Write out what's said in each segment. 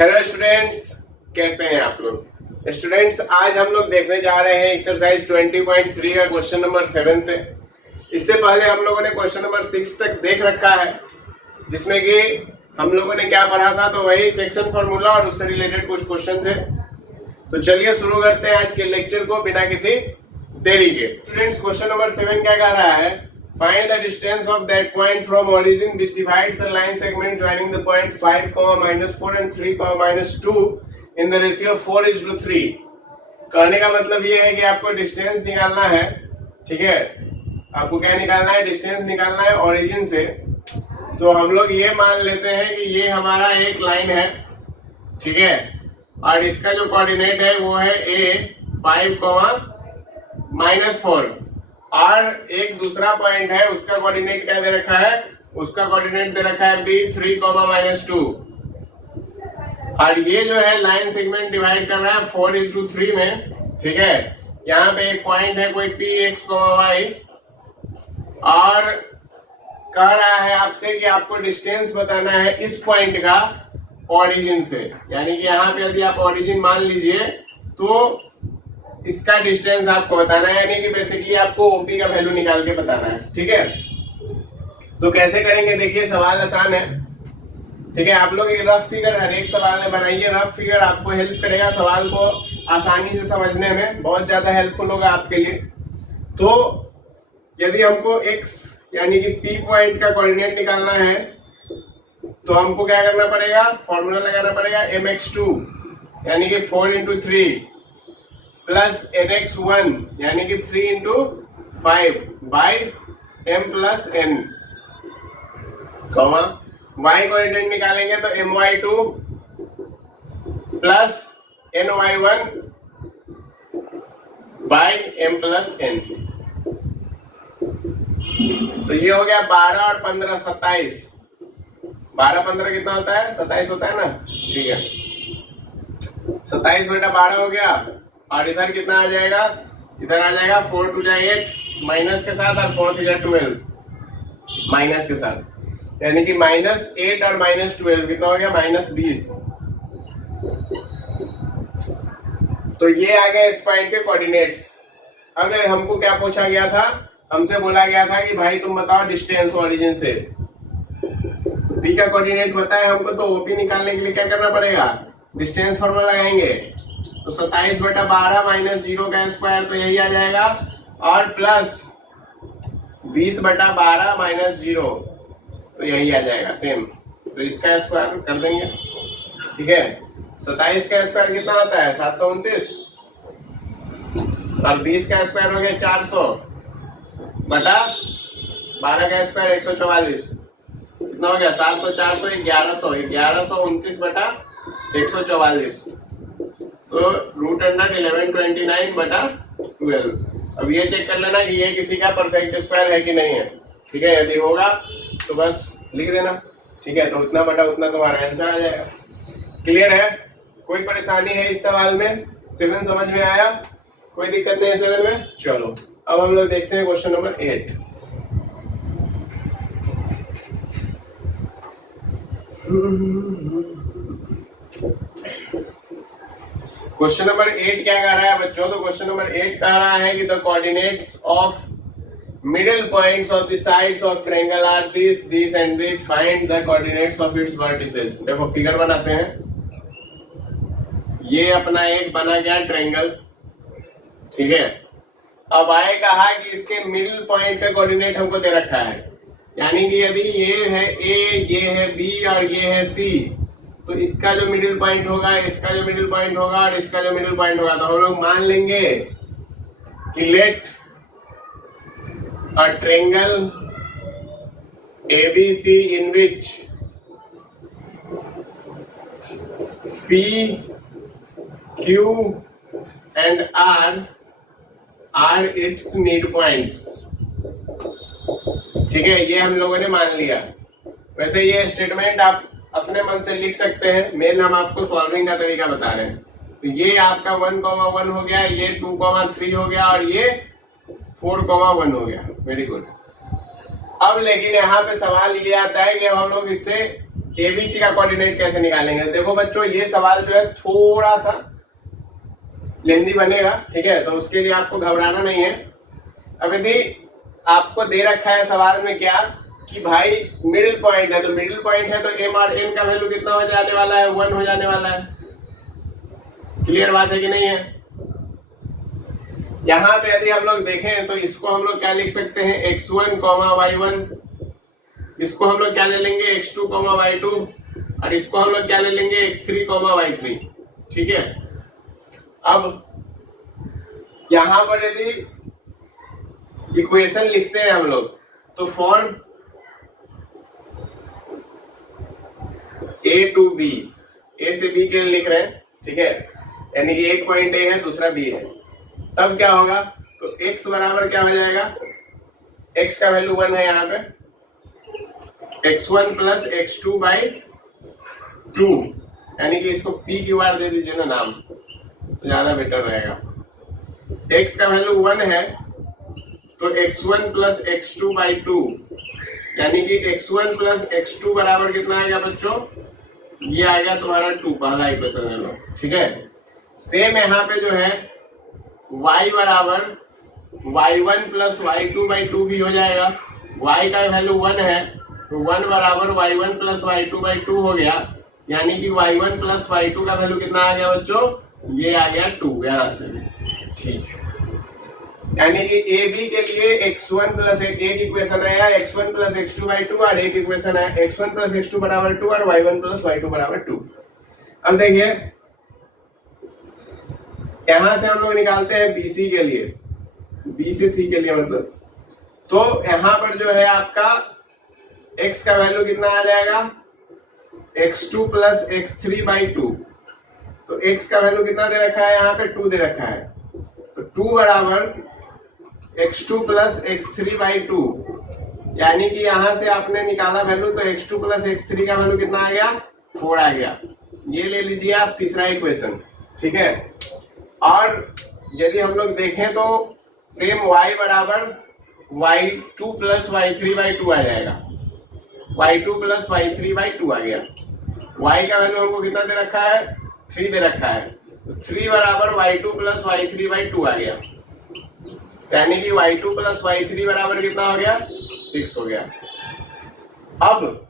Hello students, कैसे हैं आप लोग। स्टूडेंट्स, आज हम लोग देखने जा रहे हैं एक्सरसाइज 20.3 का क्वेश्चन नंबर 7 से। इससे पहले हम लोगों ने क्वेश्चन नंबर 6 तक देख रखा है, जिसमें कि हम लोगों ने क्या पढ़ा था, तो वही सेक्शन फार्मूला और उससे रिलेटेड कुछ क्वेश्चन थे। तो चलिए शुरू करते हैं आज के लेक्चर को बिना किसी देरी के। स्टूडेंट्स, क्वेश्चन नंबर 7 क्या कह रहा है, find the distance of that point from origin which divides the line segment joining the point 5, -4 and 3, -2 in the ratio 4:3। कहने का मतलब ये है कि आपको डिस्टेंस निकालना है। ठीक है, आपको क्या निकालना है, डिस्टेंस निकालना है ओरिजिन से। तो हम लोग ये मान लेते हैं कि ये हमारा एक लाइन है, ठीक है, और इसका जो कोऑर्डिनेट है वो है A 5, -4 और एक दूसरा पॉइंट है, उसका कोऑर्डिनेट क्या दे रखा है, उसका कोऑर्डिनेट दे रखा है B 3, -2। और ये जो है लाइन सेगमेंट डिवाइड कर रहा है 4:3 में। ठीक है, यहाँ पे एक पॉइंट है कोई P X, Y और कह रहा है आपसे कि आपको डिस्टेंस बताना है इस पॉइंट का ओरिजिन से। यानी कि यहाँ पे यदि आप ओरिजिन मान लीजिए तो इसका डिस्टेंस आपको बताना है, यानी कि बेसिकली आपको ओपी का वैल्यू निकाल के बताना है। ठीक है, तो कैसे करेंगे, देखिए सवाल आसान है। ठीक है, आप लोग एक रफ फिगर हर एक सवाल में बनाइए। रफ फिगर आपको हेल्प करेगा सवाल को आसानी से समझने में, बहुत ज्यादा हेल्पफुल होगा आपके लिए। तो यदि हमको x यानी कि P पॉइंट का कोऑर्डिनेट निकालना है तो हमको क्या करना पड़ेगा, फॉर्मूला लगाना पड़ेगा mx2 यानी कि 4 × 3 प्लस nx1 यानी कि 3 × 5 by m plus n, y coordinate निकालेंगे तो my2 plus ny1 by m plus n। तो ये हो गया 12 और 15 27। 12 15 कितना होता है, 27 होता है ना। ठीक है, 27 बटा 12 हो गया। और इधर कितना आ जाएगा, इधर आ जाएगा 4 2 8 माइनस के साथ और 4 3 12 माइनस के साथ, यानी कि -8 और -12 कितना हो गया, -20। तो ये आ गया इस पॉइंट के कोऑर्डिनेट्स। अब हमको क्या पूछा गया था, हमसे बोला गया था कि भाई तुम बताओ डिस्टेंस ओरिजिन से। पी का कोऑर्डिनेट बताए हमको, तो ओपी निकालने के लिए क्या करना पड़ेगा, डिस्टेंस फॉर्मूला लगाएंगे। तो 27 बटा 12 -0 का स्क्वायर तो यही आ जाएगा, और प्लस 20 बटा 12 -0 तो यही आ जाएगा सेम। तो इसका स्क्वायर कर देंगे। ठीक है, 27 का स्क्वायर कितना होता है, 729, और 20 का स्क्वायर हो गया 400 बटा 12 का स्क्वायर 144, कितना हो गया 700 400 1129 बटा 144, तो √1129 बटा 12। अब ये चेक कर लेना कि ये किसी का परफेक्ट स्क्वायर है कि नहीं है। ठीक है, यदि होगा तो बस लिख देना। ठीक है, तो उतना बटा उतना तुम्हारा आंसर आ जाएगा। क्लियर है, कोई परेशानी है इस सवाल में, 7 समझ में आया, कोई दिक्कत नहीं है 7 में। चलो अब हम लोग देखते हैं क्वेश्चन नंबर 8। क्वेश्चन नंबर 8 क्या कह रहा है बच्चों, तो क्वेश्चन नंबर 8 कह रहा है कि the coordinates of middle points of the sides of triangle are this and this, find the coordinates of its vertices. देखो फिगर बनाते हैं। ये अपना एक बना गया ट्रायंगल, ठीक है। अब आए कहा कि इसके मिडिल पॉइंट का कोऑर्डिनेट हमको दे रखा है, यानी कि यदि ये है A, ये है B और ये है C, तो इसका जो मिडिल पॉइंट होगा, इसका जो मिडिल पॉइंट होगा और इसका जो मिडिल पॉइंट होगा, तो हम लोग मान लेंगे कि let a triangle ABC in which P, Q and R are its midpoints। ठीक है, ये हम लोगों ने मान लिया। वैसे ये स्टेटमेंट आप अपने मन से लिख सकते हैं, मेन हम आपको सॉल्विंग का तरीका बता रहे हैं। तो ये आपका 1,1 हो गया, ये 2,3 हो गया और ये 4,1 हो गया। Very good. अब लेकिन यहाँ पे सवाल ये आता है कि अब हम लोग इससे एबीसी का कोऑर्डिनेट कैसे निकालेंगे। देखो बच्चों, ये सवाल जो है थोड़ा सा लेंदी बनेगा, ठीक है, तो उसके लिए आपको घबराना नहीं है। अब यदि आपको दे रखा है सवाल में क्या कि भाई मिडिल पॉइंट है, तो मिडिल पॉइंट है तो एम और एन का वैल्यू कितना हो जाने वाला है, 1 हो जाने वाला है। क्लियर बात है कि नहीं है। यहाँ पे यदि हम लोग देखें तो इसको हम लोग क्या लिख सकते हैं, x1, y1, इसको हम लोग क्या ले लेंगे x2, y2, और इसको हम लोग क्या ले लेंगे x3, y3, ठीक है। अब यहां पर यदि इक्वेशन लिखते हैं हम लोग तो for A to B, A से B के लिए लिख रहे हैं, ठीक है, यानी कि एक पॉइंट A है दूसरा B है, तब क्या होगा, तो x बराबर क्या हो जाएगा, x का वैल्यू 1 है यहाँ पे, x1 प्लस x2 बाई 2, यानी कि इसको P क्यू आर दे दीजिए ना नाम, तो ज्यादा बेटर रहेगा। x का वैल्यू 1 है तो x1 प्लस x2 बाई 2, यानी कि x1 प्लस x2 बराबर कितना आएगा बच्चों, ये आएगा तुम्हारा 2, पहला इक्वेशन ले लो, ठीक है। सेम यहाँ पे जो है y बराबर y1 प्लस y2 बाई 2 भी हो जाएगा। y का वैल्यू 1 है तो 1 बराबर y1 प्लस y2 बाई 2 हो गया, यानी कि y1 प्लस y2 का वैल्यू कितना आ गया बच्चों, ये आ गया 2 यहाँ से भी, ठीक है। यानी कि ए बी के लिए x1 प्लस एक इक्वेशन आया x1 प्लस x2 बाई 2 और एक इक्वेशन आया x1 प्लस x2 बराबर 2 और y1 प्लस y2 बराबर 2। अब देखिए यहां से हम लोग निकालते हैं BC के लिए, B से C के लिए मतलब, तो यहां पर जो है आपका x का वैल्यू कितना आ जाएगा, x2 प्लस x3 बाई 2, तो x का वैल्यू कितना दे रखा है, यहाँ पे 2 दे रखा है, तो 2 बराबर x2 प्लस x3 बाई 2, यानी कि यहां से आपने निकाला वैल्यू तो x2 प्लस x3 का वैल्यू कितना आ गया, 4 आ गया। ये ले लीजिए आप तीसरा इक्वेशन, ठीक है। और यदि हम लोग देखें तो सेम y बराबर y2 प्लस y3 बाई 2 आ जाएगा, y2 प्लस y3 बाई 2 आ गया। y का वैल्यू हमको कितना दे रखा है, 3 दे रखा है, तो 3 बराबर y2 प्लस y3 बाई 2 आ गया, यानी कि y2 प्लस y3 बराबर कितना हो गया, 6 हो गया। अब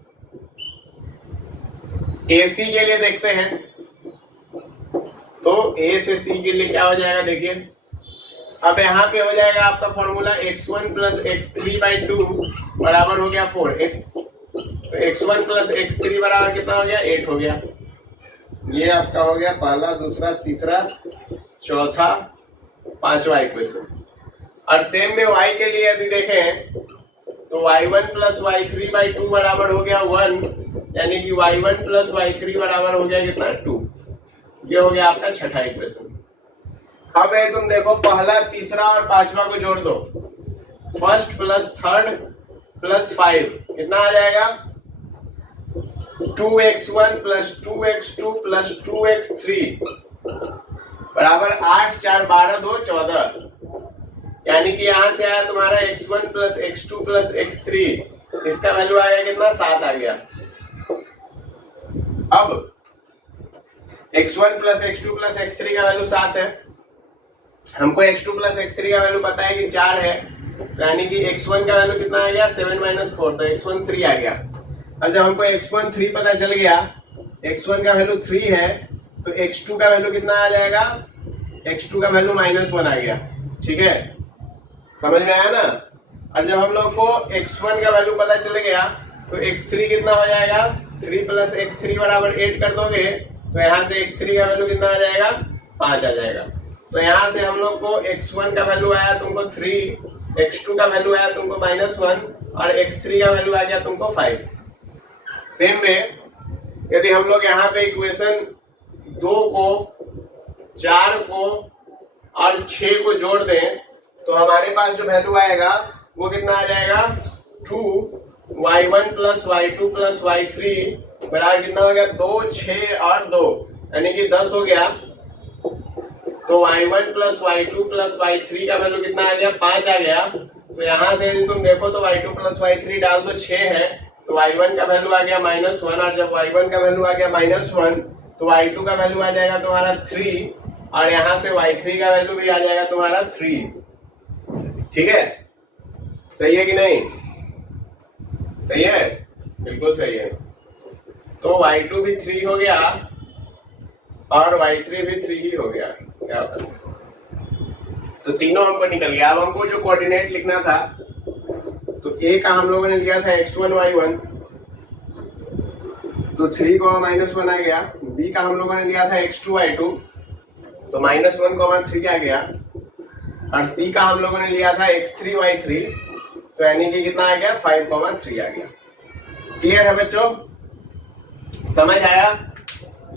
AC के लिए देखते हैं, तो A से C के लिए क्या हो जाएगा देखिए। अब यहाँ पे हो जाएगा आपका formula x1 plus x3 by 2 बराबर हो गया 4x, तो x1 प्लस x3 बराबर कितना हो गया, 8 हो गया। ये आपका हो गया पहला, दूसरा, तीसरा, चौथा, पांचवा इक्वेशन। और सेम में y के लिए यदि देखें तो y1 प्लस y3 बाई 2 बराबर हो गया 1, यानी कि y1 प्लस y3 बराबर हो गया कितना, 2। ये हो गया आपका छठा इक्वेशन। अब है तुम देखो पहला, तीसरा और पांचवा को जोड़ दो, फर्स्ट प्लस थर्ड प्लस 5 कितना आ जाएगा, 2x1 plus 2x2 plus 2x3 बराबर 8, 4, 12, 2, 14, यानी कि यहां से आया तुम्हारा x1 plus x2 plus x3, इसका वैल्यू आया कितना, 7 आ गया। अब x1 plus x2 plus x3 का वैल्यू 7 है, हमको x2 प्लस x3 का वैल्यू पता है कि 4 है, तो यानी कि x1 का वैल्यू कितना आ गया, 7 माइनस 4, तो x1 3 आ गया। अब जब हमको x1 3 पता चल गया, x1 का वैल्यू 3 है, तो x2 का वैल्यू कितना आ जाएगा, x2 का वैल्यू -1 आ गया, ठीक है, समझ में आया ना। और जब हम लोग को x1 का वैल्यू पता चल गया तो x3 कितना हो जाएगा, 3 प्लस x3 बराबर 8 कर दोगे तो यहाँ से x3 का वैल्यू कितना आ जाएगा, 5 आ जाएगा। तो यहाँ से हम लोग को x1 का वैल्यू आया तुमको 3, x2 का वैल्यू आया तुमको -1 और x3 का वैल्यू आ गया तुमको 5। सेम में यदि हम लोग यहाँ पे इक्वेशन 2 को, 4 को और 6 को जोड़ दें तो हमारे पास जो वैल्यू आएगा वो कितना आ जाएगा, 2y1 plus y2 plus y3 बराबर कितना हो गया, 2, 6 और 2, यानी कि 10 हो गया। तो y1 plus y2 plus y3 का वैल्यू कितना आ गया, 5 आ गया। तो यहाँ से यदि तुम देखो तो y2 प्लस y3 डाल दो 6 है, तो y1 का वैल्यू आ गया -1, और जब y1 का वैल्यू आ गया -1 तो y2 का वैल्यू आ जाएगा तुम्हारा 3, और यहां से y3 का वैल्यू भी आ जाएगा तुम्हारा 3। ठीक है, सही है कि नहीं? सही है, बिल्कुल सही है। तो y2 भी 3 हो गया और y3 भी 3 ही हो गया। क्या बात है, तो तीनों हमको निकल गया। अब हमको जो कोऑर्डिनेट लिखना था, तो a का हम लोगों ने लिया था x1 y1, तो 3, -1 आ गया। b का हम लोगों ने लिया था x2 y2, तो -1, 3 आ गया। और c का हम लोगों ने लिया था x3 y3, तो यानी कि कितना आ गया 5, 3 आ गया। क्लियर है बच्चों? समझ आया?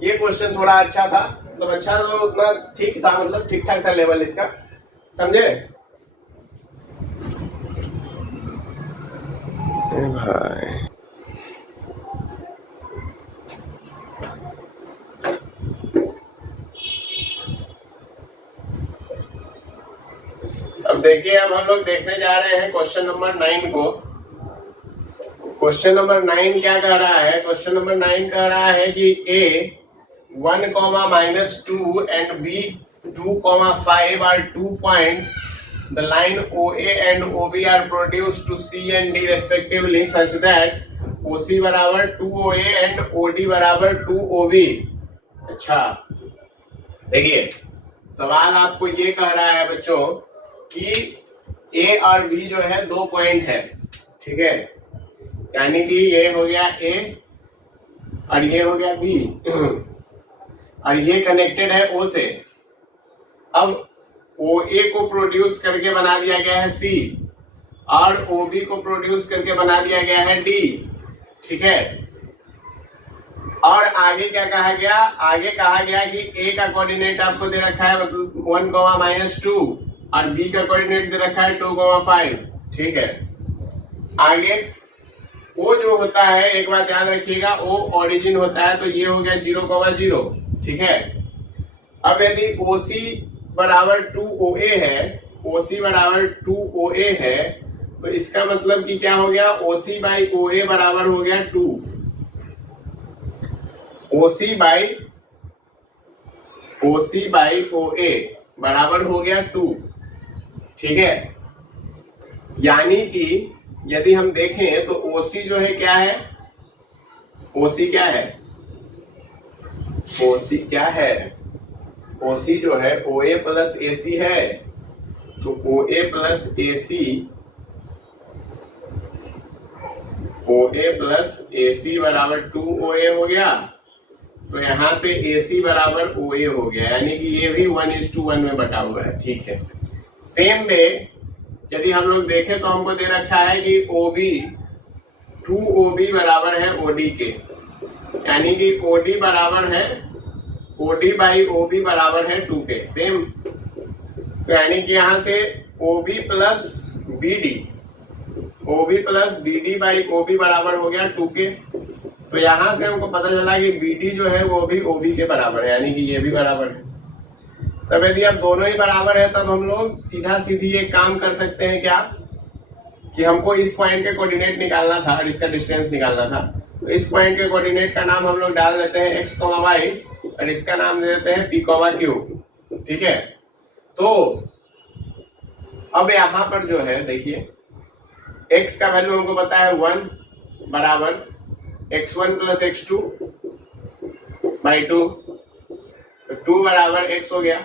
ये क्वेश्चन थोड़ा अच्छा था, मतलब अच्छा तो उतना ठीक था, मतलब ठीक ठाक था लेवल इसका, समझे भाई? अब देखिए, अब हम लोग देखने जा रहे हैं क्वेश्चन नंबर 9 को। क्वेश्चन नंबर 9 क्या कह रहा है? क्वेश्चन नंबर 9 कह रहा है कि a 1, -2 and b 2, 5 are 2 points. The line OA and OB are produced to C and D respectively such that OC बराबर 2OA and OD बराबर 2OB। अच्छा, देखिए सवाल आपको ये कह रहा है बच्चों कि A और B जो है 2 पॉइंट है, ठीक है, यानी कि ये हो गया A और ये हो गया B, और ये कनेक्टेड है O से। अब OA को प्रोड्यूस करके बना दिया गया है C, और OB को प्रोड्यूस करके बना दिया गया है D, ठीक है। और आगे क्या कहा गया? आगे कहा गया कि A का कोऑर्डिनेट आपको दे रखा है, मतलब 1, -2, और B का कोऑर्डिनेट दे रखा है 2, 5, ठीक है। आगे O जो होता है, एक बात याद रखिएगा, O ओरिजिन होता है, तो ये हो गया 0, 0, ठीक है। अब यदि OC बराबर 2OA है, OC बराबर 2OA है, तो इसका मतलब कि क्या हो गया? OC बाई OA बराबर हो गया 2, OC बाई OA बराबर हो गया 2, ठीक है। यानी कि यदि हम देखें तो OC जो है क्या है? OC क्या है? OC क्या है? OC जो है OA प्लस AC है, तो OA प्लस AC बराबर 2OA हो गया, तो यहां से AC बराबर OA हो गया, यानी कि ये भी 1:1 में बटा हुआ है, ठीक है। सेम वे यदि हम लोग देखें तो हमको दे रखा है कि OB 2OB बराबर है OD के, यानी कि OD बराबर है OD बाई OB बराबर है 2 के, सेम। तो यानी कि यहां से OB plus BD by OB बराबर हो गया 2 के। तो यहां से हमको पता चला कि BD जो है वो भी OB के बराबर है, यानी कि ये भी बराबर है। तब यदि अब दोनों ही बराबर है, तब हम लोग सीधा सीधी एक काम कर सकते हैं क्या, कि हमको इस पॉइंट के कोऑर्डिनेट निकालना था और इसका डिस्टेंस निकालना था। तो इस पॉइंट के कोऑर्डिनेट का नाम हम लोग डाल देते हैं x, y, और इसका नाम दे देते हैं p, q, ठीक है। तो अब यहां पर जो है देखिए, x का वैल्यू हमको पता है 1 बराबर x1 प्लस x2 बाई 2, तो 2 बराबर x हो गया,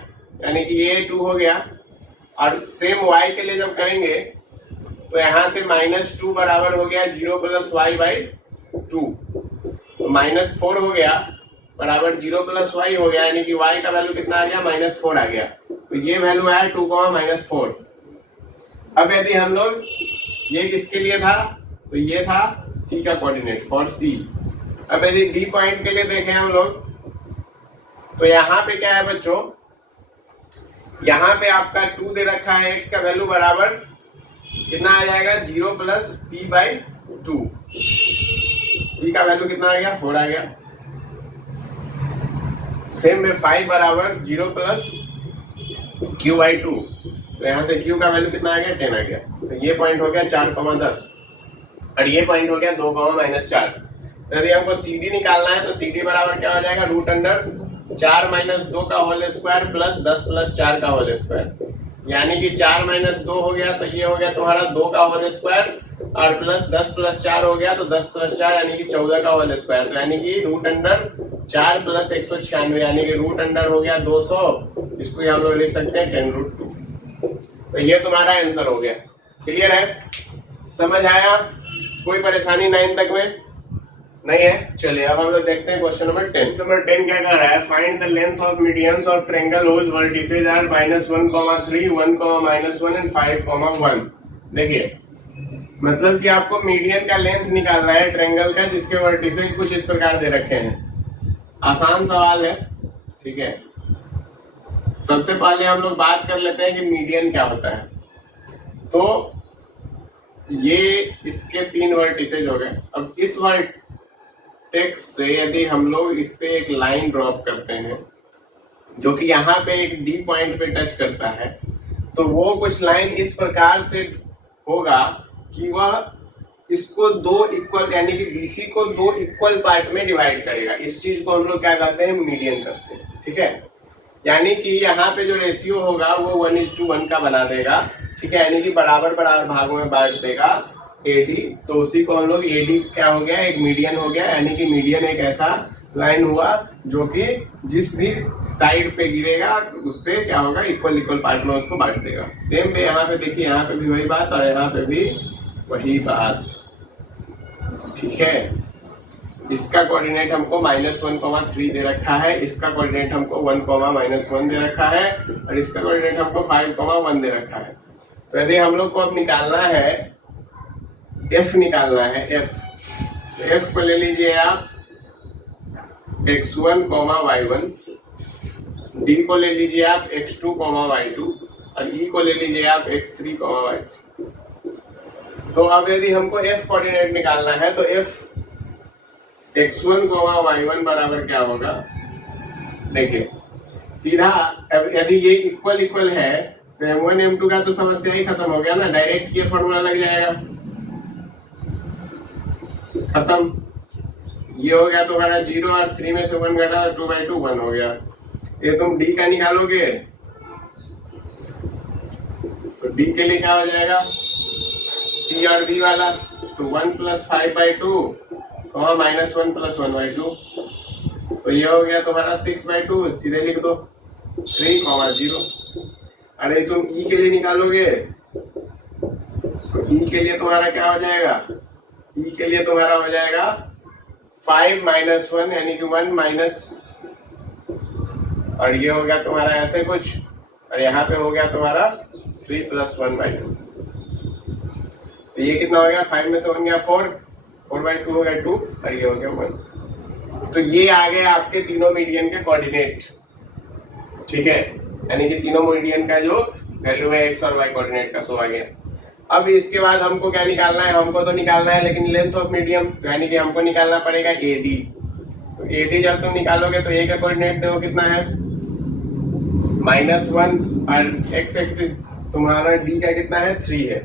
यानी कि ये 2 हो गया। और सेम y के लिए जब करेंगे तो यहां से -2 बराबर हो गया 0 प्लस y बाई 2, तो -4 हो गया बराबर 0 प्लस y हो गया, यानी कि y का वैल्यू कितना आ गया? -4 आ गया। तो ये वैल्यू है 2, -4। अब यदि हम लोग, ये किसके लिए था? तो ये था C का कोऑर्डिनेट, फॉर C। अब यदि D पॉइंट के लिए देखें हम लोग, तो यहाँ पे क्या है बच्चों? यहाँ पे आपका 2 दे रखा है, x का वैल्यू बराबर कितना आ जाएगा? 0 प्लस p बाई 2। p का वैल्यू कितना आ गया? 4 आ गया। सेम में 5 बराबर 0 प्लस q बाई 2, तो यहाँ से q का वैल्यू कितना आ गया? 10 आ गया। तो ये पॉइंट हो गया 4, 10। और ये पॉइंट हो गया 2, -4। तो यदि हमको सी डी निकालना है तो सी डी बराबर क्या हो जाएगा, √4 - 2 का होल स्क्वायर प्लस 10 + 4 का होल स्क्वायर, यानी कि 4 - 2 हो गया तो ये हो गया तुम्हारा 2 का होल स्क्वायर और प्लस 10 + 4 हो गया तो 10 + 4 यानी कि 14 का होल स्क्वायर, तो यानी कि √4 + 196 यानी कि √अंडर हो गया 200, इसको हम लोग लिख सकते हैं 10√2। तो ये तुम्हारा आंसर हो गया। क्लियर है, समझ आया, कोई परेशानी 9 तक में नहीं है। चलिए अब हम लोग देखते हैं क्वेश्चन नंबर 10। नंबर 10 क्या कह रहा है, find the length of medians of triangle whose vertices are -1, 3, 1, -1 and 5, 1। देखिए मतलब कि आपको मीडियन का लेंथ निकालना है ट्रायंगल का जिसके वर्टिसेस कुछ इस प्रकार दे रखे हैं। आसान सवाल है, ठीक है। सबसे पहले हम लोग बात कर लेते हैं कि मीडियन क्या होता है। तो ये इसके 3 वर्टिसेज हो गए। अब इस वर्टेक्स से यदि हम लोग इस पे एक लाइन ड्रॉप करते हैं जो कि यहाँ पे एक डी पॉइंट पे टच करता है, तो वो कुछ लाइन इस प्रकार से होगा कि वह इसको 2 इक्वल यानी कि बीसी को 2 इक्वल पार्ट में डिवाइड करेगा। इस चीज को हम लोग क्या कहते हैं, मीडियन करते हैं, ठीक है। यानी कि यहाँ पे जो रेशियो होगा वो 1:1 का बना देगा, ठीक है, यानी कि बराबर बराबर भागों में बांट देगा एडी। तो उसी को हम लोग एडी क्या हो गया, एक मीडियन हो गया। यानी कि मीडियन एक ऐसा लाइन हुआ जो कि जिस भी साइड पे गिरेगा उस पे क्या होगा, इक्वल इक्वल पार्ट में उसको बांट देगा। सेम पे यहाँ पे देखिए, यहाँ पे भी वही बात और यहाँ पे भी वही बात, ठीक है। इसका कोऑर्डिनेट हमको -1, 3 दे रखा है, इसका कोऑर्डिनेट हमको 1, -1 दे रखा है और इसका कोऑर्डिनेट हमको 5, 1 दे रखा है। तो यदि हम लोग को अब निकालना है एफ, निकालना है एफ, तो एफ को ले लीजिए आप x1, y1, डी को ले लीजिए आप x2, y2 और ई को ले लीजिए आप x3, y3। तो अब यदि हमको एफ कोऑर्डिनेट निकालना है तो एफ x1, y1 बराबर क्या होगा, देखिए सीधा यदि ये इक्वल इक्वल है तो m1 m2 का तो समस्या ही खत्म हो गया ना, डायरेक्ट ये फॉर्मूला लग जाएगा, खत्म। ये हो गया तुम्हारा 0 और 3 में से 1 घटा 2/2 1 हो गया। ये तुम डी का निकालोगे तो डी के लिए क्या हो जाएगा, सी और बी वाला, तो 1 + 5/2 -1 + 1/2, तो ये हो गया तुम्हारा 6/2, सीधे लिख दो 3, 0। अरे तुम ई के लिए निकालोगे तो ई के लिए तुम्हारा क्या हो जाएगा, ई के लिए तुम्हारा हो जाएगा 5 - 1 यानी कि 1 माइनस, और ये हो गया तुम्हारा ऐसे कुछ, और यहाँ पे हो गया तुम्हारा 3 + 1/2। तो ये कितना हो गया, 5 में से 1 गया 4, 4/2 हो गया 2 और ये हो गया 1। तो ये आ गए आपके तीनों मीडियन के कोऑर्डिनेट, ठीक है, यानी कि तीनों मीडियन का जो वैल्यू है एक्स और वाई कोऑर्डिनेट का सो आ गया। अब इसके बाद हमको क्या निकालना है, हमको तो निकालना है लेकिन लेंथ ऑफ मीडियम, तो यानी कि हमको निकालना पड़ेगा एडी। तो एडी जब तुम निकालोगे तो ए का कोऑर्डिनेट देखो कितना है, -1 और एक्स एक्सिस तुम्हारा डी का कितना है 3 है,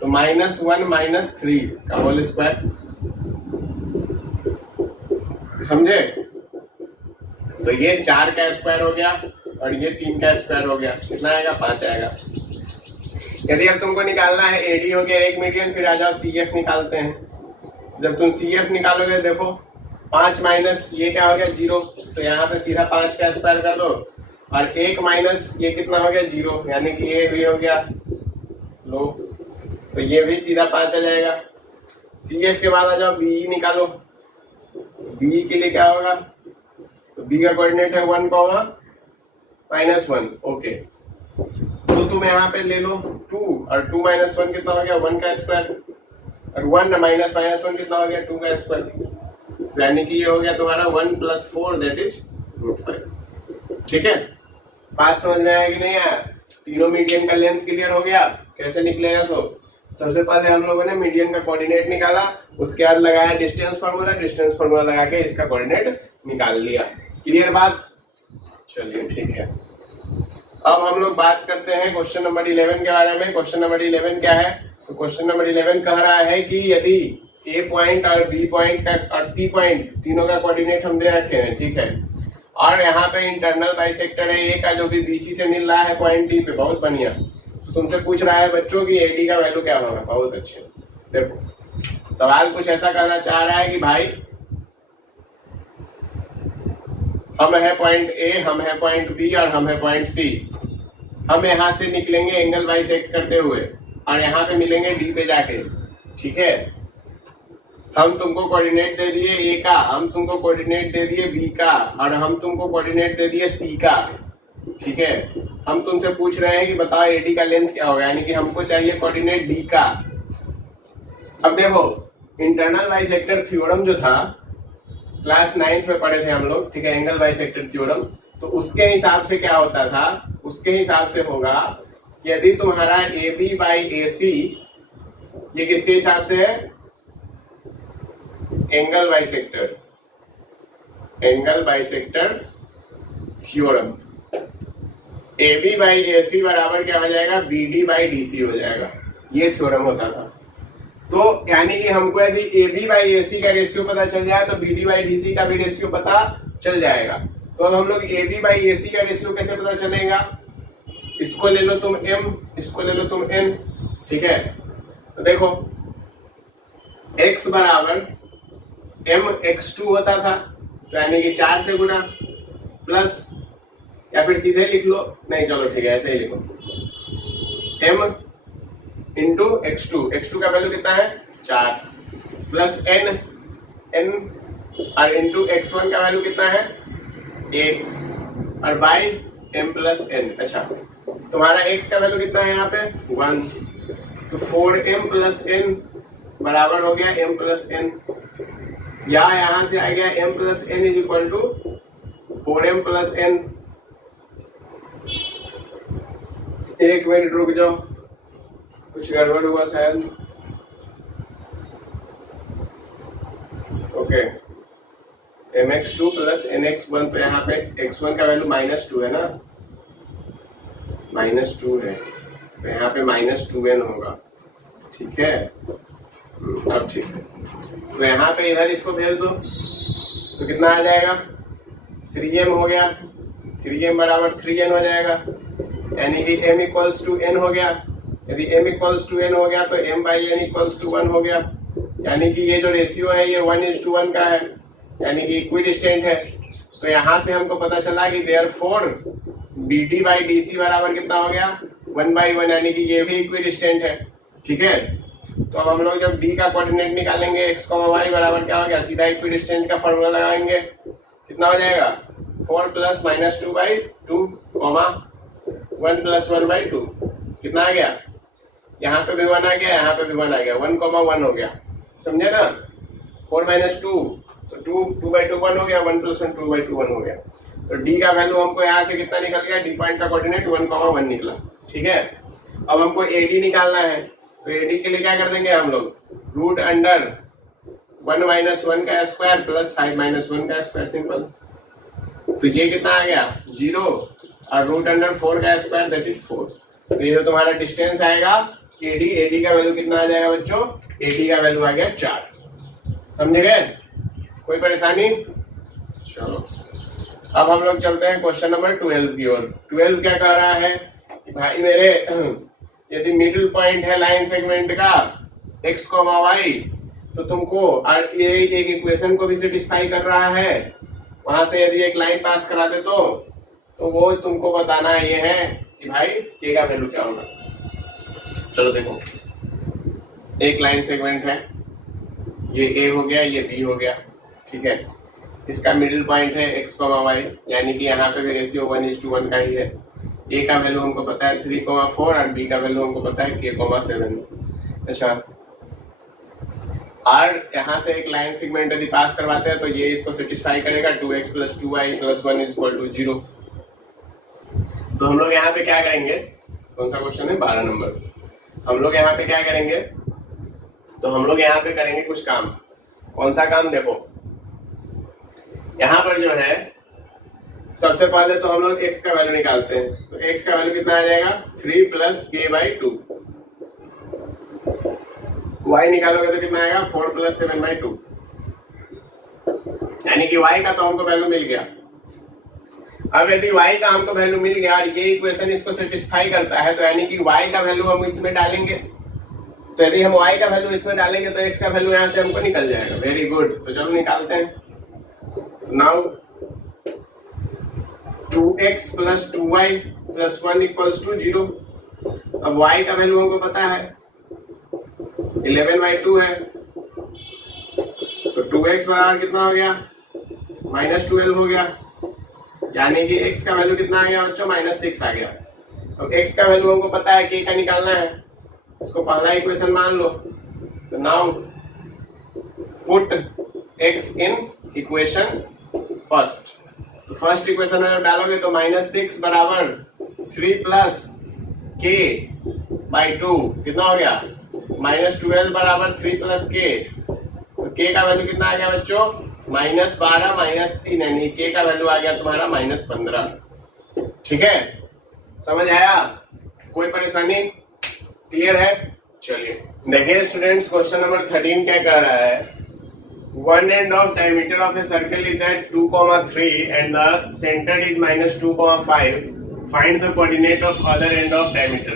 तो -1 - 3 का होल स्क्वायर, समझे। तो ये 4 का स्क्वायर हो गया और ये 3 का स्क्वायर हो गया, कितना आएगा 5 आएगा। यदि अब तुमको निकालना है एडी हो गया एक मीडियन, फिर आ जाओ सीएफ निकालते हैं। जब तुम सीएफ निकालोगे देखो 5 माइनस ये क्या हो गया 0, तो यहाँ पे सीधा 5 का स्क्वायर कर दो और 1 माइनस ये कितना हो गया 0, यानी कि ये भी हो गया लो, तो ये भी सीधा 5 आ जाएगा। सीएफ के बाद आ जाओ बी निकालो, बी के लिए क्या होगा, तो बी का कोऑर्डिनेट है 1, -1, ओके। तो तुम यहाँ पे ले लो 2 और 2 - 1 कितना हो गया 1 का स्क्वायर, और 1 - -1 कितना हो गया 2 का स्क्वायर, तो यानी कि ये हो गया तुम्हारा 1 + 4 दैट इज √5। ठीक है, बात समझ में आया कि नहीं आया। तीनों मीडियन का लेंथ क्लियर हो गया, कैसे निकलेगा। तो सबसे पहले हम लोगों ने मीडियन का कोऑर्डिनेट निकाला, उसके बाद लगाया डिस्टेंस फार्मूला, डिस्टेंस फार्मूला लगा के इसका कोऑर्डिनेट निकाल लिया। क्लियर बात, चलिए ठीक है। अब हम लोग बात करते हैं क्वेश्चन नंबर 11 के बारे में। क्वेश्चन नंबर 11 क्या है, तो क्वेश्चन नंबर 11 कह रहा है कि यदि ए पॉइंट और बी पॉइंट का और सी पॉइंट तीनों का कोऑर्डिनेट हम दे रखे हैं, ठीक है, और यहाँ पे इंटरनल बाइसेक्टर है ए का जो कि बीसी से मिल रहा है पॉइंट डी पे, बहुत बढ़िया। तो तुमसे पूछ रहा है बच्चों की एडी का वैल्यू क्या होगा, बहुत अच्छे। देखो सवाल कुछ ऐसा कहना चाह रहा है कि भाई हम है पॉइंट ए, हम है पॉइंट बी और हम है पॉइंट सी। हम यहाँ से निकलेंगे एंगल बाइसेक्ट करते हुए और यहाँ पे मिलेंगे डी पे जाके, ठीक है। हम तुमको कोऑर्डिनेट दे दिए ए का, हम तुमको कोऑर्डिनेट दे दिए बी का और हम तुमको कोऑर्डिनेट दे दिए सी का, ठीक है। हम तुमसे पूछ रहे हैं कि बताओ एडी का लेंथ क्या होगा, यानी कि हमको चाहिए कोऑर्डिनेट डी का। अब देखो इंटरनल बाइसेक्टर थ्योरम जो था क्लास 9 में पढ़े थे हम लोग, ठीक है, एंगल बाइसेक्टर थ्योरम। तो उसके हिसाब से क्या होता था, उसके हिसाब से होगा कि यदि तुम्हारा ए बी बाई ए सी, ये किसके हिसाब से है, angle bisector, angle bisector theorem. A B by A C बराबर क्या हो जाएगा, B D by D C हो जाएगा, ये थ्योरम होता था। तो यानी कि हमको यदि ए बी बाई ए सी का रेशियो पता चल जाए तो B D by D C का भी रेशियो पता चल जाएगा। तो अब हम लोग ए बी बाई ए सी का रेशियो कैसे पता चलेगा, इसको ले लो तुम m, इसको ले लो तुम n, ठीक है। तो देखो x बराबर mx2 होता था, तो यानी कि 4 से गुना प्लस, या फिर सीधे लिख लो, नहीं चलो ठीक है ऐसे ही लिखो, m इंटू x2, x2 का वैल्यू कितना है 4, प्लस n, n और इंटू x1 का वैल्यू कितना है 1 और बाई m प्लस n। अच्छा तुम्हारा x का वैल्यू कितना है यहाँ पे 1, तो 4m प्लस n बराबर हो गया m प्लस n, या यहाँ से आ गया m plus n is equal to 4m plus n। एक मिनट रुक जाओ, कुछ गड़बड़ हुआ शायद। ओके, mx2 प्लस nx1, तो यहाँ पे x1 का वैल्यू -2 है ना, -2 है, तो यहाँ पे -2n होगा, ठीक है। अब ठीक है, तो यहाँ पे इधर इसको भेज दो तो कितना आ जाएगा 3m हो गया, 3m बराबर 3n हो जाएगा, यानी कि m इक्वल्स टू n हो गया। यदि m इक्वल्स टू n हो गया तो m by n equals to 1 हो गया, यानी कि ये जो रेशियो है ये 1:1 का है, यानी कि इक्विडिस्टेंट है। तो यहाँ से हमको पता चला कि therefore B D by D C बराबर कितना हो गया 1/1, यानी कि ये भी इक्विडिस्टेंट है, ठीक है। तो अब हम लोग जब d का कोऑर्डिनेट निकालेंगे x, y बराबर क्या हो गया, सीधा इक्विडिस्टेंट का फॉर्मूला लगाएंगे, कितना हो जाएगा 4 प्लस -2/2, 1 प्लस 1/2, कितना आ गया, यहाँ पे भी 1 आ गया, यहाँ पे भी 1 आ गया, 1,1 हो गया, समझे ना। 4 - 2 तो 2/2 1 हो गया, 1 + 1 2/2 1 हो गया। तो d का वैल्यू हमको यहाँ से कितना निकल गया, d पॉइंट का कोऑर्डिनेट 1,1 निकला, ठीक है। अब हमको AD निकालना है, तो AD के लिए क्या कर देंगे हम लोग, √1 - 1 का स्क्वायर प्लस 5 - 1 का स्क्वायर, सिंपल। तो ये कितना आ गया 0 और √4 का स्क्वायर दैट इज 4। तो ये जो तुम्हारा डिस्टेंस आएगा AD का वैल्यू कितना आ जाएगा बच्चों, AD का वैल्यू आ गया 4। समझ गए, कोई परेशानी। चलो अब हम लोग चलते हैं क्वेश्चन नंबर 12 की ओर। 12 क्या कह रहा है कि भाई मेरे यदि मिडिल पॉइंट है लाइन सेगमेंट का x, y, तो तुमको और ये एक इक्वेशन को भी सेटिस्फाई कर रहा है, वहां से यदि एक लाइन पास करा दे तो वो तुमको बताना ये है कि भाई k का वैल्यू क्या होगा। चलो देखो, एक लाइन सेगमेंट है, ये a हो गया, ये b हो गया, ठीक है। इसका मिडिल पॉइंट है x, y, यानी कि यहाँ पे भी रेशियो 1:1 का ही है। a का वैल्यू हमको पता है 3,4 और b का वैल्यू हमको पता है k,7। अच्छा, और यहाँ से एक लाइन सेगमेंट यदि पास करवाते हैं तो ये इसको सेटिस्फाई करेगा, 2x + 2y + 1 = 0। तो हम लोग यहाँ पे क्या करेंगे, कौन सा क्वेश्चन है 12 नंबर। हम लोग यहाँ पे क्या करेंगे, तो हम लोग यहाँ पे करेंगे कुछ काम। कौन सा काम, देखो यहाँ पर जो है सबसे पहले तो हम लोग x का वैल्यू निकालते हैं। तो x का वैल्यू कितना आ जाएगा 3 + k/2। y निकालोगे तो कितना आएगा 4 + 7/2, यानी कि y का तो हमको वैल्यू मिल गया। अब यदि y का हमको वैल्यू मिल गया और ये इक्वेशन इसको सेटिस्फाई करता है, तो यानी कि y का वैल्यू हम इसमें डालेंगे। तो यदि हम y का वैल्यू इसमें डालेंगे तो x का वैल्यू यहाँ से हमको निकल जाएगा। वेरी गुड, तो चलो निकालते हैं। Now 2x + 2y + 1 = 0। अब y का वैल्यू हमको पता है 11/2 है, तो 2x बराबर कितना हो गया -12 हो गया, यानी कि x का वैल्यू कितना आ गया बच्चों -6 आ गया। अब x का वैल्यू हमको पता है k का निकालना है, इसको पहला इक्वेशन मान लो। तो now put x in equation first. तो फर्स्ट इक्वेशन में जब डालोगे तो -6 बराबर 3 + k/2 कितना हो गया -12 बराबर 3 + k। तो k का वैल्यू कितना आ गया बच्चों -12 -3, यानी k का वैल्यू आ गया तुम्हारा -15। ठीक है, समझ आया? कोई परेशानी? क्लियर है? चलिए देखिए स्टूडेंट्स, क्वेश्चन नंबर 13 क्या कह रहा है, one end of diameter of a circle is at 2,3 and the centre is -2,5, find the coordinate of other end of diameter.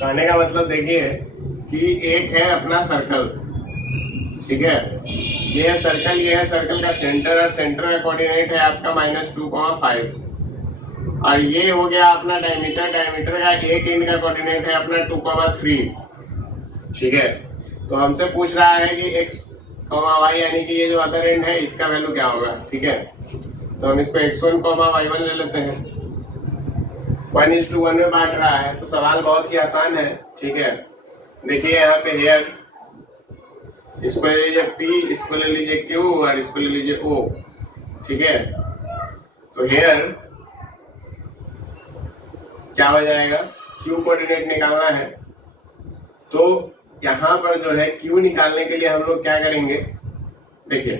कहने का मतलब देखिए कि एक है अपना सर्कल, ठीक है, ये है सर्कल, ये है सर्कल का सेंटर, और सेंटर का कोऑर्डिनेट है आपका -2,5, और ये हो गया अपना डायमीटर, डायमीटर का एक एंड का कोऑर्डिनेट है अपना 2,3। ठीक है, तो हमसे पूछ रहा है कि x, y यानी कि ये जो अदर एंड है इसका वैल्यू क्या होगा। ठीक है, तो हम इसको x1, y1 ले लेते हैं, 1:1 में बांट रहा है, तो सवाल बहुत ही आसान है। ठीक है, देखिए यहाँ पे हेयर, इसको ले लीजिए P, इसको ले लीजिए Q और इसको ले लीजिए O। ठीक है, तो हेयर क्या हो जाएगा, Q कोऑर्डिनेट निकालना है, तो यहाँ पर जो है Q निकालने के लिए हम लोग क्या करेंगे, देखिए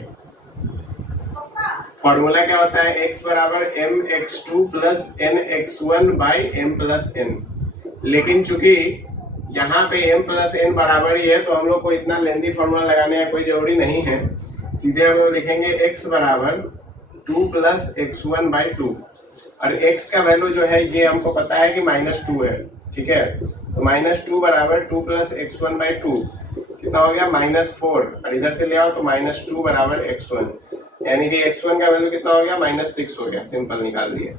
फॉर्मूला क्या होता है, x बराबर mx2 + nx1/m + n। लेकिन चूंकि यहाँ पे m + n बराबर ही है, तो हम लोग को इतना लेंथी फॉर्मूला लगाने का कोई जरूरी नहीं है। सीधे हम लोग लिखेंगे x बराबर 2 + x1/2, और x का वैल्यू जो है ये हमको पता है कि -2 है। ठीक है, तो -2 बराबर 2 + x1/2 कितना हो गया -4, और इधर से ले आओ तो -2 बराबर x1, यानी कि x1 का वैल्यू कितना हो गया -6 हो गया, सिंपल निकाल दिए।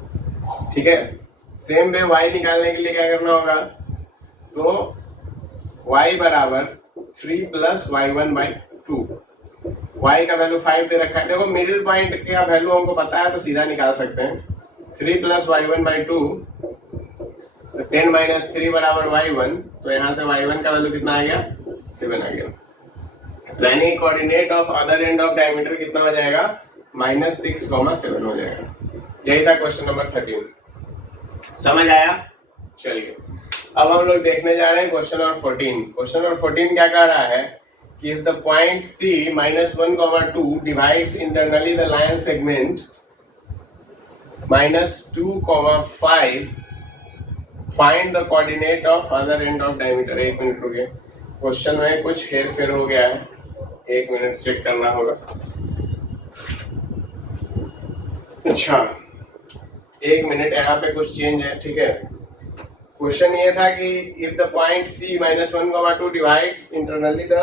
ठीक है, सेम वे y निकालने के लिए क्या करना होगा, तो y बराबर 3 + y1/2, y का वैल्यू 5 दे रखा है। देखो मिडिल पॉइंट का वैल्यू हमको पता है तो सीधा निकाल सकते हैं, 3 + y1/2, 10 - 3 बराबर y1, तो यहाँ से y1 का वैल्यू कितना आ गया 7 आ गया। यानी coordinate of other end of diameter कितना हो जाएगा -6,7 हो जाएगा। यही था क्वेश्चन नंबर 13, समझ आया? चलिए अब हम लोग देखने जा रहे हैं क्वेश्चन नंबर 14। क्वेश्चन नंबर 14 क्या कह रहा है कि if the point C -1,2 divides internally the line segment -2,5, find the coordinate of other end of diameter। एक मिनट रुके, क्वेश्चन में कुछ हेर फेर हो गया है, एक मिनट चेक करना होगा। अच्छा एक मिनट, यहाँ पे कुछ चेंज है। ठीक है, क्वेश्चन ये था कि if the point C -1,2 divides internally the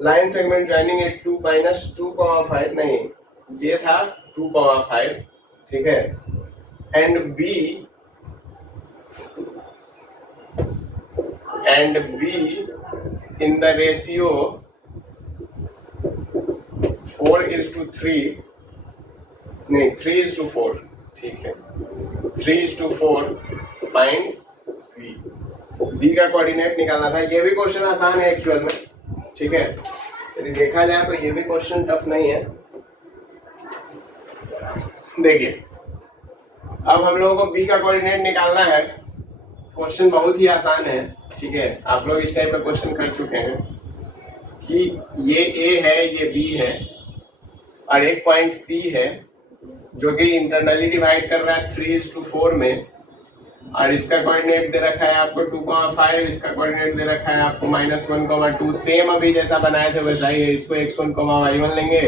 line segment joining at 2,5, नहीं ये था 2,5। ठीक है, and B in the ratio 4:3, नहीं 3:4, ठीक है 3:4, फाइंड B का कोऑर्डिनेट निकालना था। ये भी क्वेश्चन आसान है एक्चुअल में। ठीक है, यदि देखा जाए तो ये भी क्वेश्चन टफ नहीं है। देखिए अब हम लोगों को B का कोऑर्डिनेट निकालना है, क्वेश्चन बहुत ही आसान है। ठीक है, आप लोग इस टाइप का क्वेश्चन कर चुके हैं कि ये A है, ये B है, और एक पॉइंट C है जो कि इंटरनली डिवाइड कर रहा है 3:4 में, और इसका कोऑर्डिनेट दे रखा है आपको 2,5, इसका कोऑर्डिनेट दे रखा है आपको -1,2। सेम अभी जैसा बनाए थे वैसा ही है। इसको x1, y1 लेंगे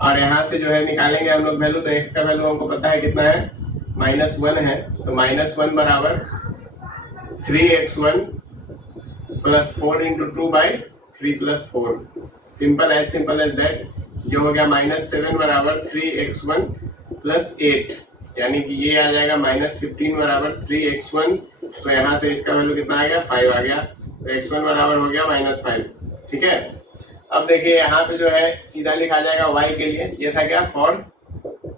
और यहाँ से जो है निकालेंगे हम लोग वैल्यू। तो x का वैल्यू हमको पता है कितना है, -1 है। तो -1 बराबर 3x1 + 4 × 2/3 + 4। Simple as that. जो हो गया -7 बराबर 3x1 + 8, यानी कि ये आ जाएगा -15 बराबर 3x1। तो यहाँ से इसका वैल्यू कितना आ गया, 5 आ गया। तो x1 बराबर हो गया -5। ठीक है। अब देखिए यहाँ पे जो है सीधा लिखा जाएगा y के लिए। ये था क्या, फॉर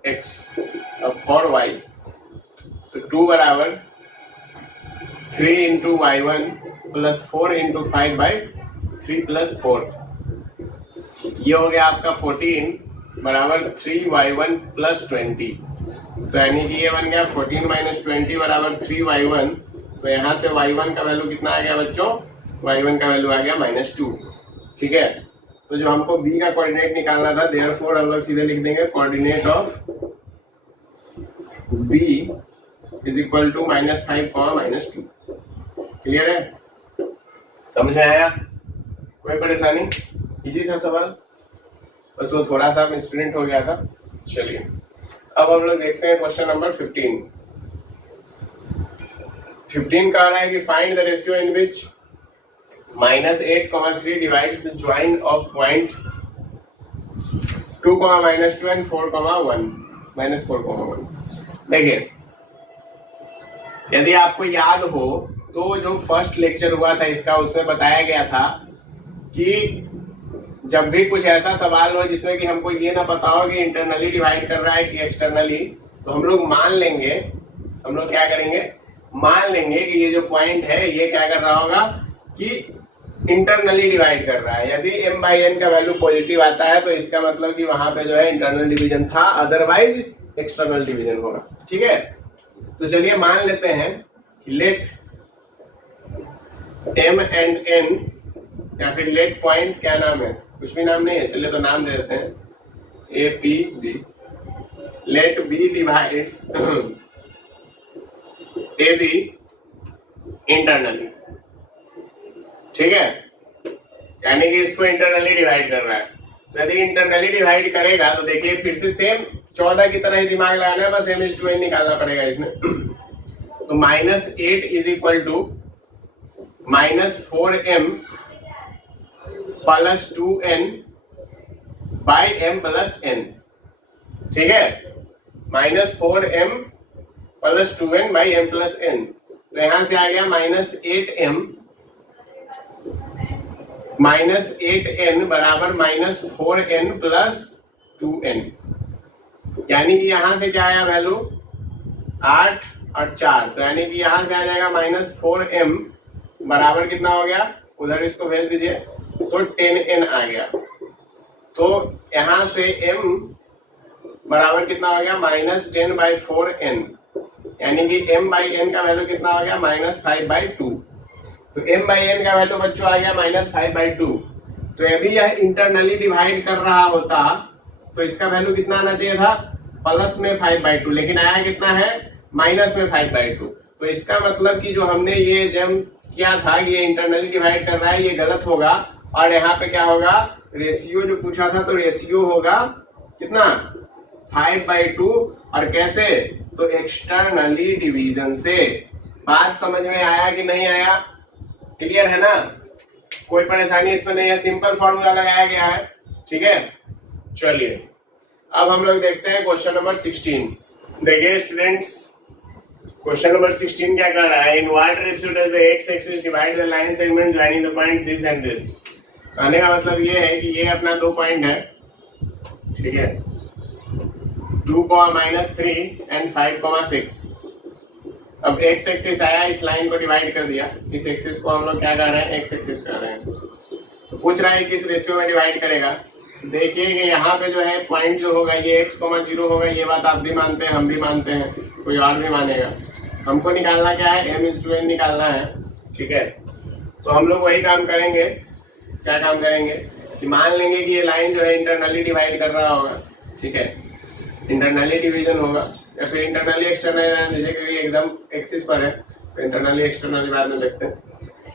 x। अब फॉर y तो 2 बराबर 3 × y1 + 4 × 5/3 + 4। ये हो गया आपका 14 बराबर 3y1 + 20। तो यानी कि ये बन गया 14 - 20 बराबर 3y1। तो यहाँ से y1 का वैल्यू कितना आ गया बच्चों, y1 का वैल्यू आ गया -2। ठीक है। तो जो हमको b का कोऑर्डिनेट निकालना था, देयरफॉर हम लोग सीधे लिख देंगे कोऑर्डिनेट ऑफ b = -5, -2। क्लियर है, समझ में आया? कोई परेशानी? इजी था सवाल, बस वो थोड़ा सा मिसप्रिंट हो गया था। चलिए अब हम लोग देखते हैं क्वेश्चन नंबर 15। 15 कह रहा है कि find the ratio in which -8,3 divides the join of point 2, -2 and 4,1 -4,1। देखिए, यदि आपको याद हो तो जो फर्स्ट लेक्चर हुआ था इसका, उसमें बताया गया था कि जब भी कुछ ऐसा सवाल हो जिसमें कि हमको ये ना पता हो कि इंटरनली डिवाइड कर रहा है कि एक्सटर्नली, तो हम लोग मान लेंगे, हम लोग क्या करेंगे, मान लेंगे कि ये जो पॉइंट है ये क्या कर रहा होगा कि इंटरनली डिवाइड कर रहा है। यदि m/n का वैल्यू पॉजिटिव आता है तो इसका मतलब कि वहां पे जो है इंटरनल डिवीजन था, अदरवाइज एक्सटर्नल डिवीजन होगा। ठीक है। तो चलिए मान लेते हैं कि लेट m and n, या फिर लेट पॉइंट, क्या नाम है, कुछ भी नाम नहीं है, चलिए तो नाम दे देते हैं A, P, B। Let B divides AB internally. ठीक है, यानी कि इसको इंटरनली डिवाइड कर रहा है। तो यदि इंटरनली डिवाइड करेगा तो देखिए फिर से सेम 14 की तरह ही दिमाग लगाना है, बस m/2n निकालना पड़ेगा इसमें। तो -8 = -4m + 2n by m + n। ठीक है, -4m + 2n by m + n। तो यहां से आ गया -8m बराबर -4n + 2n। यानी कि यहां से क्या आया वैल्यू, 8 और 4। तो यानी कि यहां से आ जाएगा -4m बराबर कितना हो गया, उधर इसको भेज दीजिए, तो 10n आ गया। तो यहां से m बराबर कितना हो गया, -10/4n। यानी कि m/n का वैल्यू कितना हो गया, -5/2। तो m/n का वैल्यू बच्चों आ गया -5/2। तो यदि यह इंटरनली डिवाइड कर रहा होता तो इसका वैल्यू कितना आना चाहिए था, प्लस में 5/2, लेकिन आया कितना है, माइनस में 5/2। तो इसका मतलब कि जो हमने ये जम किया था ये इंटरनली डिवाइड कर रहा है, ये गलत होगा। और यहाँ पे क्या होगा, रेशियो जो पूछा था, तो रेशियो होगा कितना, 5/2। और कैसे, तो एक्सटर्नली डिवीजन से। बात समझ में आया कि नहीं आया? क्लियर है ना? कोई परेशानी इसमें नहीं है, सिंपल फॉर्मूला लगाया गया है। ठीक है, चलिए अब हम लोग देखते हैं क्वेश्चन नंबर 16। देखिए स्टूडेंट्स, क्वेश्चन नंबर 16 क्या कर रहा है, in what ratio does the x axis divide the line segment joining the point this and this. कहने का मतलब ये है कि ये अपना 2 पॉइंट है। ठीक है, 2, -3 एंड 5, 6। अब एक्स एक्सिस आया, इस लाइन को डिवाइड कर दिया। इस एक्सिस को हम लोग क्या कर रहे हैं, एक्स एक्सिस कर रहे हैं। तो पूछ रहा है किस रेशियो में डिवाइड करेगा। देखिए कि यहाँ पे जो है पॉइंट जो होगा ये x, 0 होगा। ये बात आप भी मानते हैं, हम भी मानते हैं, कोई और भी मानेगा। हमको निकालना क्या है, m/n निकालना है। ठीक है, तो हम लोग वही काम करेंगे। क्या काम करेंगे कि मान लेंगे कि ये लाइन जो है इंटरनली डिवाइड कर रहा होगा। ठीक है, इंटरनली डिवीजन होगा। या फिर इंटरनली एक्सटर्नली रहने दीजिए क्योंकि एकदम एक्सिस पर है, तो इंटरनली एक्सटर्नली बाद में देखते हैं।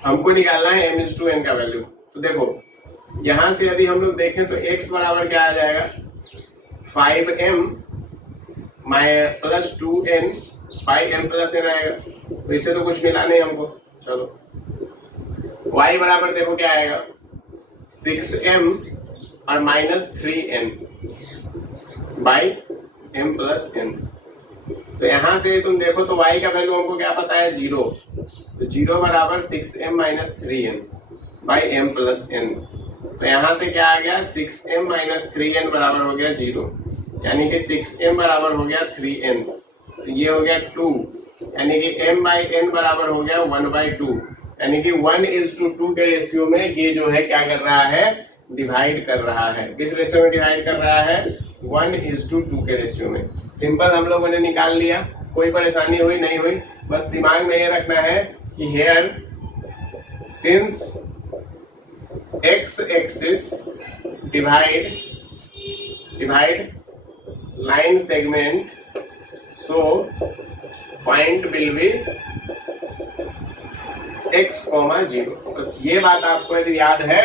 हमको निकालना है m/n का वैल्यू। तो देखो यहां से यदि हम लोग देखें तो x बराबर क्या आ जाएगा 5m plus 2n by m plus n आएगा। तो इससे तो कुछ मिला नहीं हमको। चलो y बराबर देखो क्या आएगा 6m और minus 3n by m plus n। तो यहां से तुम देखो तो y का वैल्यू हमको क्या पता है 0, तो 0 बराबर 6m minus 3n by m plus n। तो यहां से क्या आ गया 6m माइनस 3n बराबर हो गया 0, यानी कि 6m बराबर हो गया 3n। तो ये हो गया 2, यानी कि m बाई n बराबर हो गया 1/2, यानी कि 1:2 के रेशियो में ये जो है क्या कर रहा है डिवाइड कर रहा है। किस रेशियो में डिवाइड कर रहा है 1:2 के रेशियो में। सिंपल हम लोगों ने निकाल लिया, कोई परेशानी हुई नहीं हुई। बस दिमाग में ये रखना है कि here since x axis divide line segment so point will be x, 0। बस ये बात आपको यदि याद है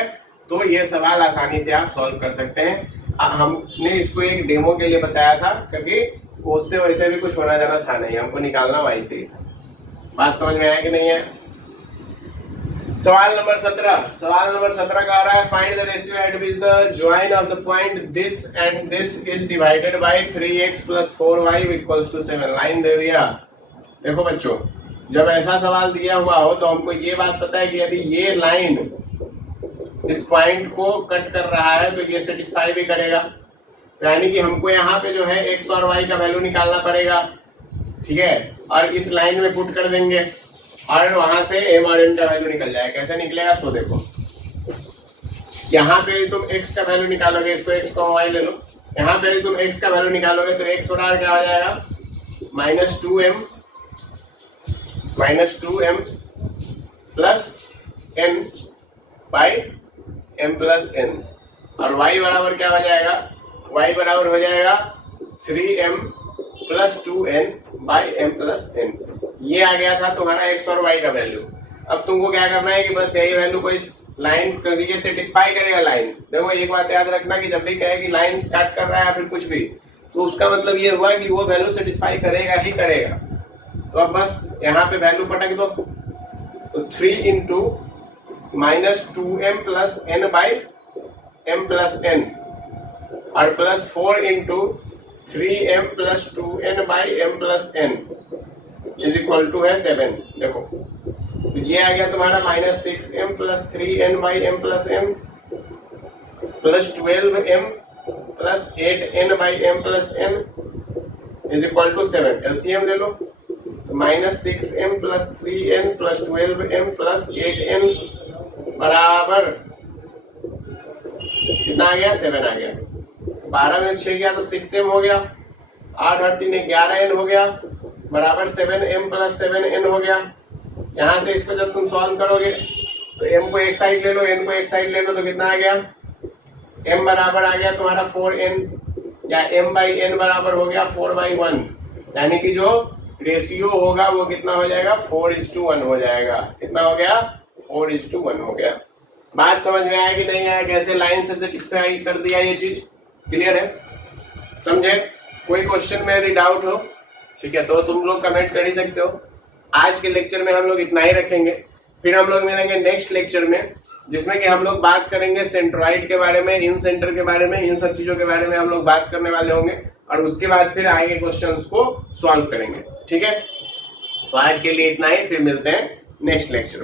तो ये सवाल आसानी से आप सॉल्व कर सकते हैं। हमने इसको एक डेमो के लिए बताया था क्योंकि उससे वैसे भी कुछ होना जाना था नहीं, हमको निकालना वाई से ही था। बात समझ में आया कि नहीं है? सवाल नंबर 17 कह रहा है find the ratio at which the join of the point this and this is divided by 3x plus 4y equals to 7। Line दे दिया। देखो बच्चों जब ऐसा सवाल दिया हुआ हो तो हमको ये बात पता है कि यदि ये लाइन इस पॉइंट को कट कर रहा है तो ये सेटिस्फाई भी करेगा, यानी कि हमको यहाँ पे जो है x और y का वैल्यू निकालना पड़ेगा, ठीक है। और इस लाइन में पुट कर देंगे और वहां से m और n का वैल्यू निकल जाएगा। कैसे निकलेगा सो देखो, यहाँ पे तुम x का वैल्यू निकालोगे, इसको x को y ले लो। यहाँ पे तुम x का वैल्यू निकालोगे तो x बराबर क्या हो जाएगा -2m plus n by m plus n। और y बराबर क्या हो जाएगा, y बराबर हो जाएगा 3m plus 2n by m plus n। ये आ गया था तुम्हारा x और y का वैल्यू। अब तुमको क्या करना है कि बस यही वैल्यू को इस लाइन को ये सेटिस्फाई करेगा लाइन। देखो एक बात याद रखना कि जब भी कहे कि लाइन काट कर रहा है फिर कुछ भी, तो उसका मतलब ये हुआ कि वो वैल्यू सेटिस्फाई करेगा ही करेगा। तो अब बस यहाँ पे वैल्यू पटक दो, तो 3 into -2m plus n by m plus n और plus 4 into 3m plus 2n by m plus n is equal to है 7। देखो तो ये आ गया तुम्हारा -6m plus 3n by m plus m plus 12m plus 8n by m plus n is equal to 7। LCM ले लो तो -6m plus 3n plus 12m plus 8n बराबर कितना आ गया 7 आ गया। 12 में 6 गया तो 6m हो गया, 8 और 3 11n हो गया बराबर 7m प्लस 7n हो गया। यहाँ से इसको जब तुम सॉल्व करोगे तो m को एक साइड ले लो, n को एक साइड ले लो, तो कितना आ गया m बराबर आ गया तुम्हारा 4n, या m बाई n बराबर हो गया 4/1, यानी कि जो रेशियो होगा वो कितना हो जाएगा 4:1 हो जाएगा। कितना हो गया 4:1 हो गया। बात समझ में आया कि नहीं आया? कैसे लाइन से सेटिस्फाई कर दिया, ये चीज क्लियर है, समझे? कोई क्वेश्चन में यदि डाउट हो ठीक है तो तुम लोग कमेंट कर ही सकते हो। आज के लेक्चर में हम लोग इतना ही रखेंगे, फिर हम लोग मिलेंगे नेक्स्ट लेक्चर में जिसमें कि हम लोग बात करेंगे सेंट्रॉइड के बारे में, इन सेंटर के बारे में, इन सब चीजों के बारे में हम लोग बात करने वाले होंगे और उसके बाद फिर आगे क्वेश्चंस को सॉल्व करेंगे। ठीक है, तो आज के लिए इतना ही, फिर मिलते हैं नेक्स्ट लेक्चर।